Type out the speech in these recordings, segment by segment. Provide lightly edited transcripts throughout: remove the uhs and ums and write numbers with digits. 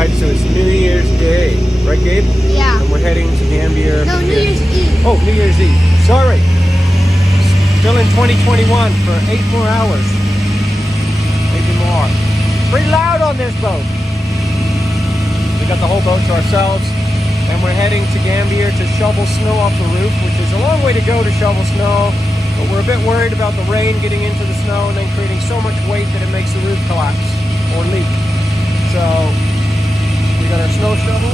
Alright, so it's New Year's Day, right Gabe? Yeah. And we're heading to Gambier. No, New Year's Eve. Oh, New Year's Eve. Sorry. Still in 2021 for 8 more hours. Maybe more. Pretty loud on this boat. We got the whole boat to ourselves. And we're heading to Gambier to shovel snow off the roof, which is a long way to go to shovel snow. But we're a bit worried about the rain getting into the snow and then creating so much weight that it makes the roof collapse or leak. So we got our snow shovel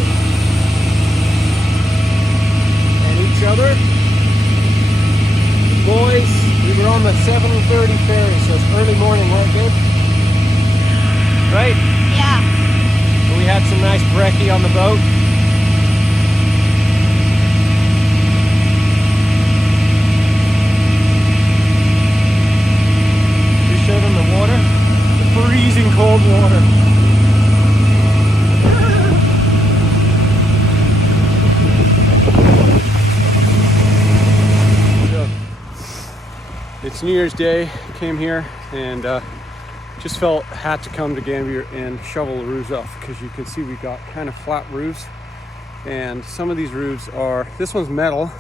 and each other. The boys, we were on the 7:30 ferry, so it's early morning, right, Gabe? Right? Yeah. We had some nice brekkie on the boat. We showed them the water, freezing cold water. It's New Year's Day, came here and just felt had to come to Gambier and shovel the roofs off because you can see we got kind of flat roofs and some of these roofs are, this one's metal,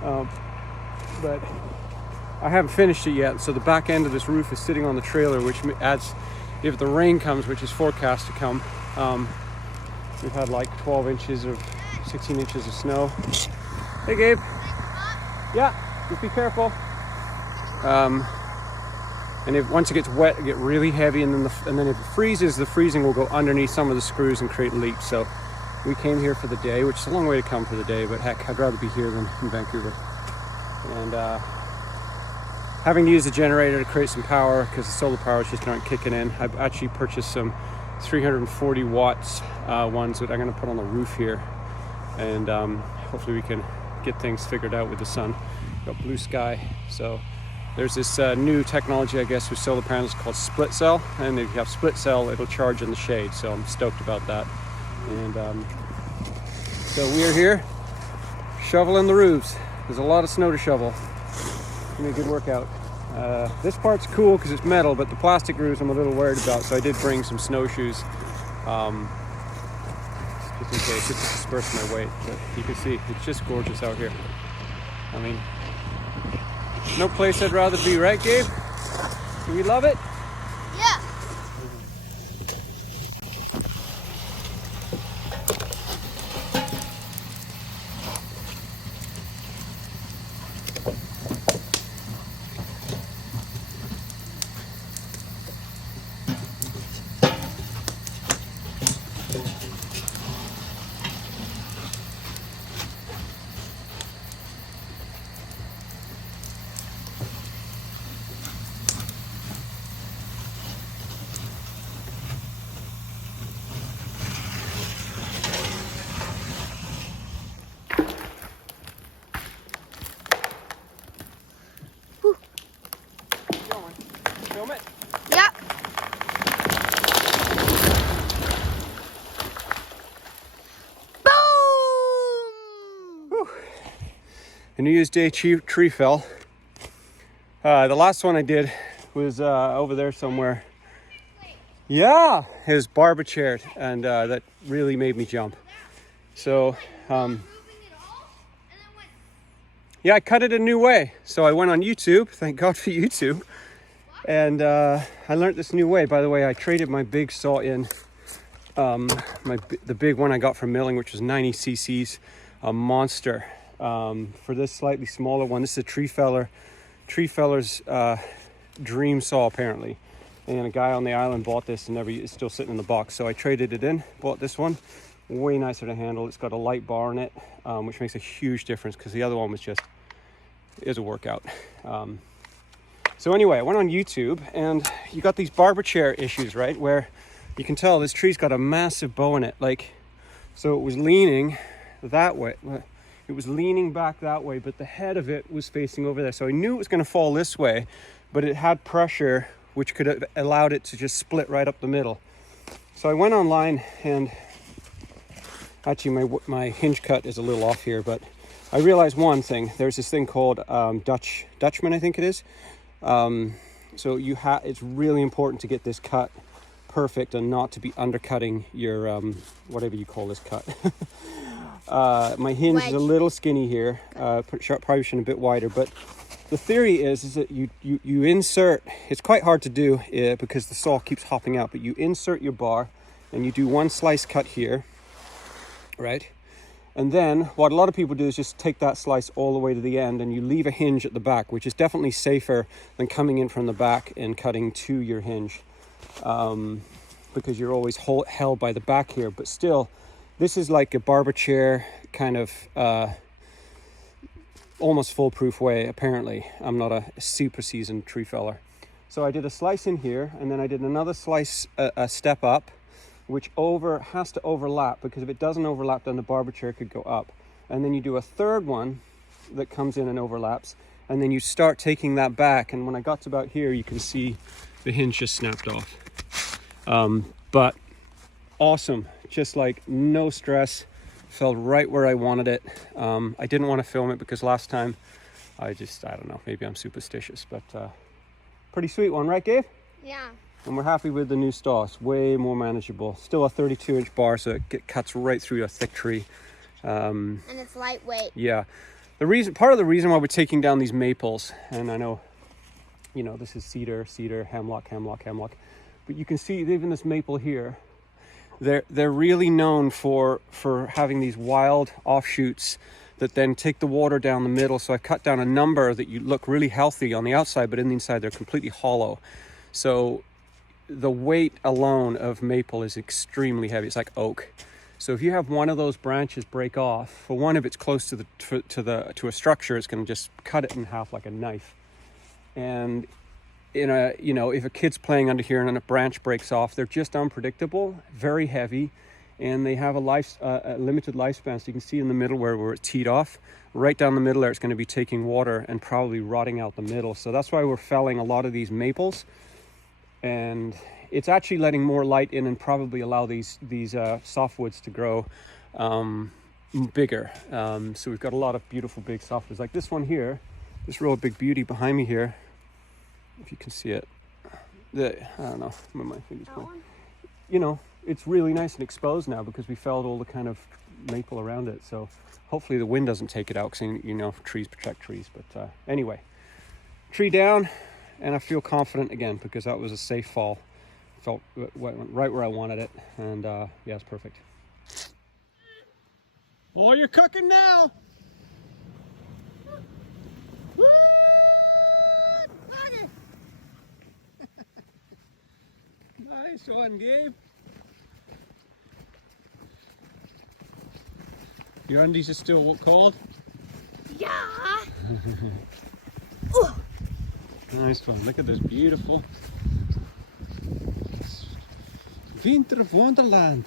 but I haven't finished it yet, so the back end of this roof is sitting on the trailer, which adds, if the rain comes, which is forecast to come, we've had like 16 inches of snow. Hey Gabe. Yeah, just be careful. And if once it gets wet, it get really heavy, and then if it freezes, the freezing will go underneath some of the screws and create leaks. So we came here for the day, which is a long way to come for the day, but heck, I'd rather be here than in Vancouver. And having to use a generator to create some power because the solar powers just aren't kicking in. I've actually purchased some 340 watts ones that I'm going to put on the roof here, and hopefully we can get things figured out with the sun. Got blue sky, so. There's this new technology, I guess, with solar panels called split cell, and if you have split cell, it'll charge in the shade, so I'm stoked about that. And so we're here shoveling the roofs. There's a lot of snow to shovel. It's gonna be a good workout. This part's cool because it's metal, but the plastic roofs I'm a little worried about, so I did bring some snowshoes just in case, just to disperse my weight. But you can see it's just gorgeous out here. I mean, no place I'd rather be, right, Gabe? Do we love it? Yeah. Film it. Yep. Boom! Whew. A New Year's Day tree fell. The last one I did was over there somewhere. Yeah, it was barbechared, and that really made me jump. So, yeah, I cut it a new way. So I went on YouTube. Thank God for YouTube. And I learned this new way. By the way, I traded my big saw in, the big one I got from milling, which was 90 cc's, a monster, for this slightly smaller one. This is a tree feller's dream saw, apparently. And a guy on the island bought this and it's still sitting in the box. So I traded it in, bought this one. Way nicer to handle. It's got a light bar in it, which makes a huge difference because the other one was just, it was a workout. So anyway, I went on YouTube and you got these barber chair issues, right? Where you can tell this tree's got a massive bow in it. Like, so it was leaning that way. It was leaning back that way, but the head of it was facing over there. So I knew it was going to fall this way, but it had pressure, which could have allowed it to just split right up the middle. So I went online and actually my hinge cut is a little off here, but I realized one thing. There's this thing called Dutchman, I think it is. So it's really important to get this cut perfect and not to be undercutting your whatever you call this cut. My hinge is a Wedge. little skinny here. Probably should a bit wider, but the theory is that you insert. It's quite hard to do because the saw keeps hopping out, but you insert your bar and you do one slice cut here, right? And then what a lot of people do is just take that slice all the way to the end and you leave a hinge at the back, which is definitely safer than coming in from the back and cutting to your hinge, because you're always held by the back here. But still, this is like a barber chair kind of almost foolproof way, apparently. I'm not a super seasoned tree feller. So I did a slice in here and then I did another slice a step up, which has to overlap, because if it doesn't overlap, then the barber chair could go up. And then you do a third one that comes in and overlaps, and then you start taking that back. And when I got to about here, you can see the hinge just snapped off. But awesome, just like no stress, felt right where I wanted it. I didn't want to film it because last time I don't know, maybe I'm superstitious, but pretty sweet one, right, Gabe? Yeah. And we're happy with the new saw. It's way more manageable. Still a 32-inch bar, so it cuts right through a thick tree. And it's lightweight. Yeah. Part of the reason why we're taking down these maples, and I know, this is cedar, hemlock, but you can see even this maple here, they're really known for having these wild offshoots that then take the water down the middle. So I've cut down a number that you look really healthy on the outside, but in the inside they're completely hollow. So the weight alone of maple is extremely heavy. It's like oak. So if you have one of those branches break off, for one, if it's close to a structure, it's going to just cut it in half like a knife. And if a kid's playing under here and a branch breaks off, they're just unpredictable, very heavy, and they have a limited lifespan. So you can see in the middle where it's teed off, right down the middle there, it's going to be taking water and probably rotting out the middle. So that's why we're felling a lot of these maples. And it's actually letting more light in and probably allow these softwoods to grow bigger. So we've got a lot of beautiful big softwoods, like this one here, this real big beauty behind me here. If you can see it, I don't know where my finger's pointing. It's really nice and exposed now because we felled all the kind of maple around it. So hopefully the wind doesn't take it out, because trees protect trees. But anyway, tree down. And I feel confident again because that was a safe fall. Felt went right where I wanted it, and yeah, it's perfect. Oh, you're cooking now! Woo! Nice one, Gabe. Your undies are still cold? Yeah. Nice one. Look at this beautiful Winter Wonderland.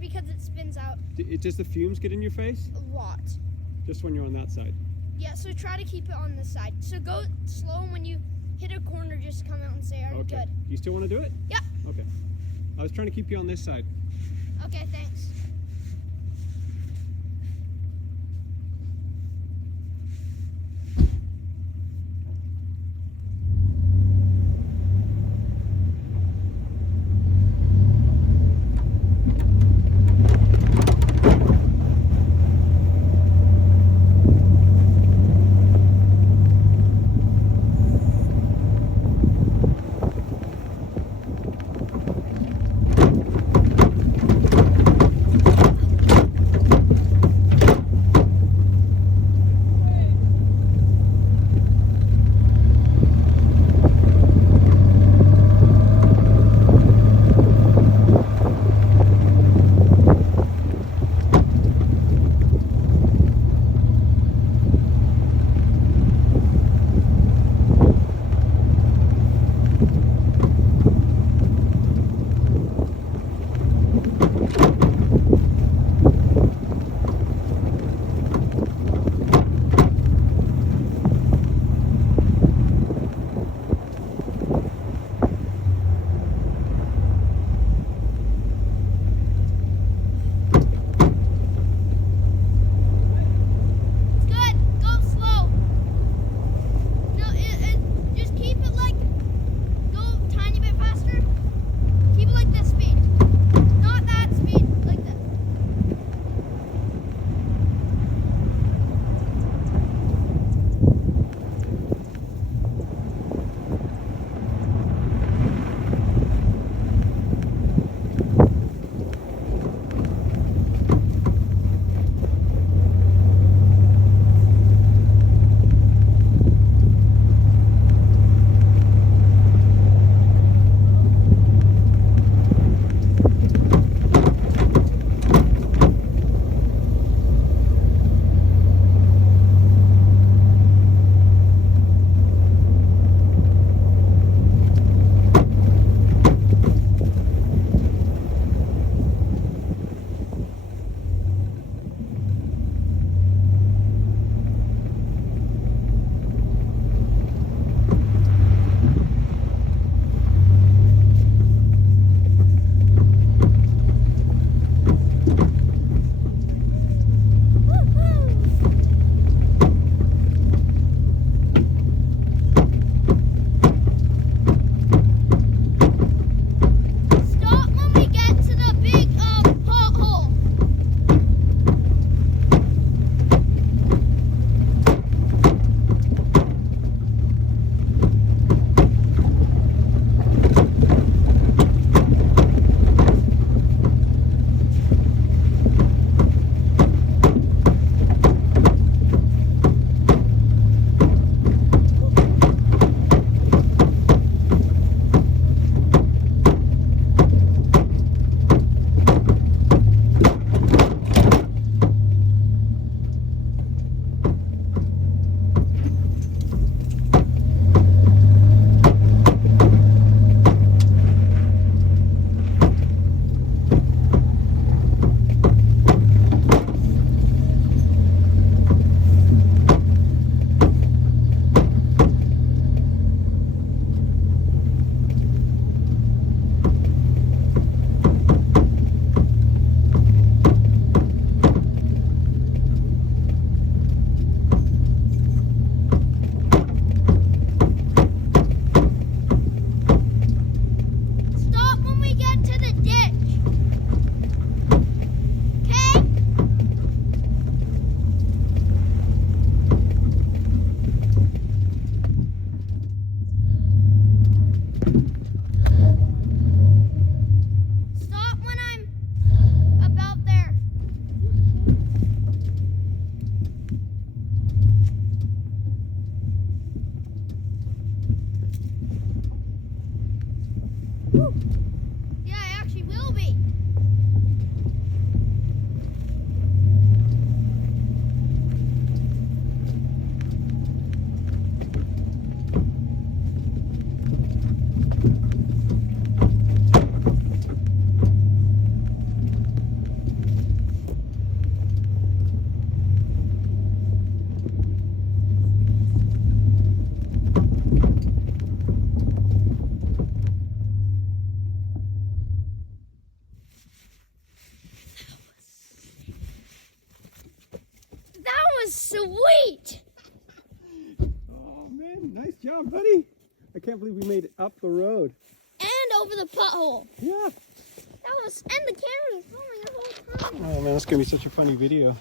Because it spins out Does the fumes get in your face? a lot. Just when you're on that side? Yeah, so try to keep it on this side. So go slow, and when you hit a corner, just come out and say, are you good? You still want to do it? Yeah. Okay. I was trying to keep you on this side. Okay, thanks. was sweet. Oh man, nice job, buddy. I can't believe we made it up the road. And over the pothole. Yeah. And the camera was filming the whole time. Oh man, that's gonna be such a funny video.